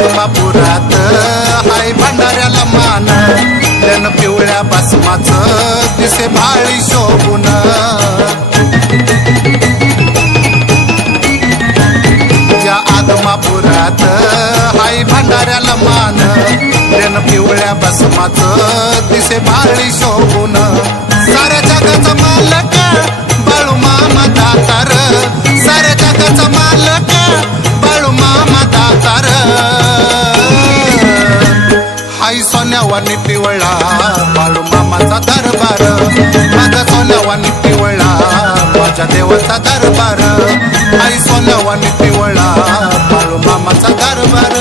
आदमापुरात हाय भंडाऱ्याला मान त्यानं पिवळ्या भस्माचं दिसे भाळी शोभून या आदमापुरात हाय भंडाऱ्याला मान त्यानं पिवळ्या भस्माचं दिसे भाळी शोभून साऱ्या जगाचा मालक बाळू मामा दातार साऱ्या जगाचा मालक बाळू मामा दातार हाय सोन्यावानी पिवळा बाळू मामाचा दरबार माझा सोन्यावानी पिवळा माझ्या देवाचा दरबार हाय सोन्यावानी पिवळा बाळू मामाचा दरबार